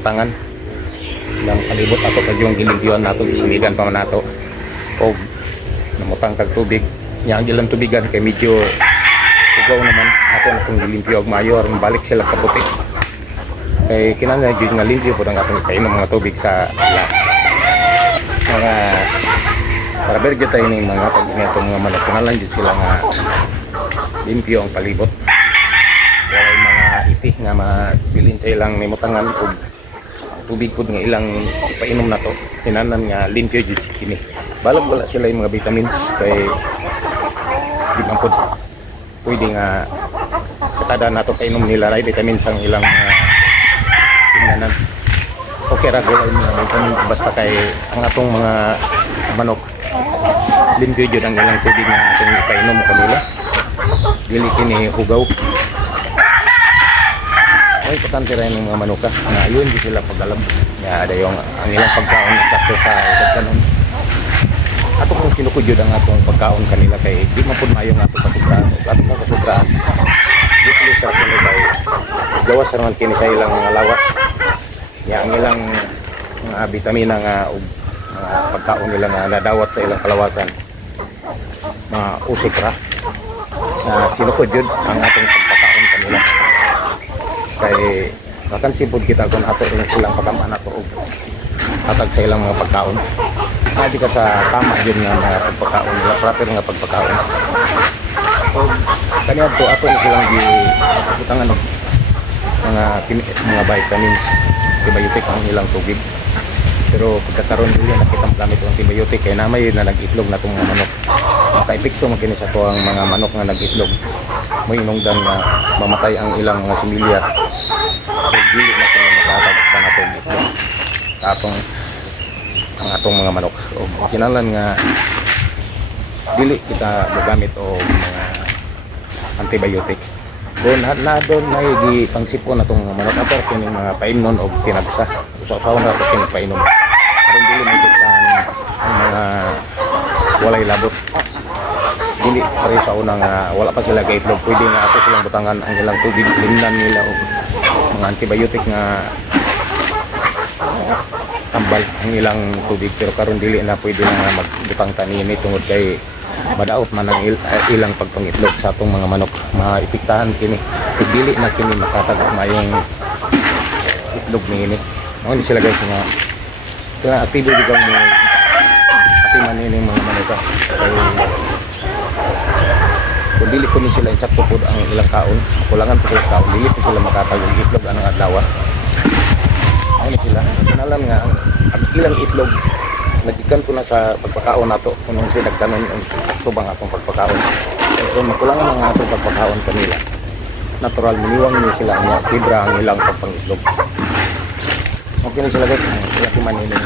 namutangan ng palibot ato kag yung gilimpyon nato isinigan pa man nato og namutang tag tubig nya ang ilang tubigan kay medyo ugaw naman ato na kung gilimpyo og mayor balik sila kaputi kay kinahanglan gyud nga limpyo pud ang atong ipainom mga tubig sa ila mga para berge tayo ning mga pag-ingatong mga manok kinahanglan gyud sila nga limpyo ang palibot walay mga iti nga mabilin sa ilang nimutangan og tubig pud nga ilang ipainom na to kinahanglan nga limpyo gyud kini balag wala sila yung mga vitamins kay di man pud pwede nga sa kada nato painom nila ray vitamins ang ilang tingnan okay ra wala yung mga vitamins basta kay ang atong mga manok limpyo gyud ang ilang tubig nga atong ipainom kanila dili kini hugaw ay importante rin ng mga manuka na yun di sila pag-alam nga ada yung ang ilang pagkaon sakto sa edad kanon ato kung kinukudyod ang atong pagkaon kanila kay di man pud mayo nga ato pasukraan ato mo pasukraan di sila sa kanila gawas naman kini sa ilang mga lawas ya ang ilang mga bitamina nga ug mga pagkaon nila nga nadawat sa ilang kalawasan mga usik ra na sinukudyod ang atong pagkakaon kanila kay makansin pud kita kung ato ilang pagkaman nato og hatag sa ilang mga pagkaon hindi ka sa tama yun nga pagpakaon proper nga pagpakaon o kanya to ato na silang gibutangan og mga vitamins antibiotic ang ilang tubig pero pagkakaroon dili nakita gamit ang antibiotic kay namay na nag-itlog na itong mga manok maka-epekto man kini sa tuang mga manok nga nag-itlog mo inungdan na mamatay ang ilang mga similya kung dili na kini makatag pa na itong itlog atong ang atong mga manok so kinahanglan nga dili kita magamit o mga antibiotic doon doon na gi pangsipon natong mga manok ato kini mga paimnon og tinagsa usa-usaw na ito kini painom aron dili madukan ang mga walay labot dili pare sa una nga wala pa sila gaitlog pwede nga ato silang butangan ang ilang tubig limnan nila og mga antibiotic nga tambal ang ilang tubig pero karon dili na pwede na magbutang tanini tungod kay madaot man ang ilang pagpangitlog sa atong mga manok maipiktahan kini dili na kini makatag mayong itlog niini mo ni sila guys nga kaya aktibo di kang atiman nini mga manok kay kung dili ko ni sila insakto pud ang ilang kaon kulangan po sila kaon dili po sila makatag og itlog anong adlaw ano sila kinalan nga ang ilang itlog nagikan ko na sa pagpakaon nato kung sila nagtanon ang tubang atong pagpakaon so makulangan ang atong pagpakaon kanila natural miniwang niyo sila nga fibra ang ilang pagpangitlog okay na sila guys laki man nila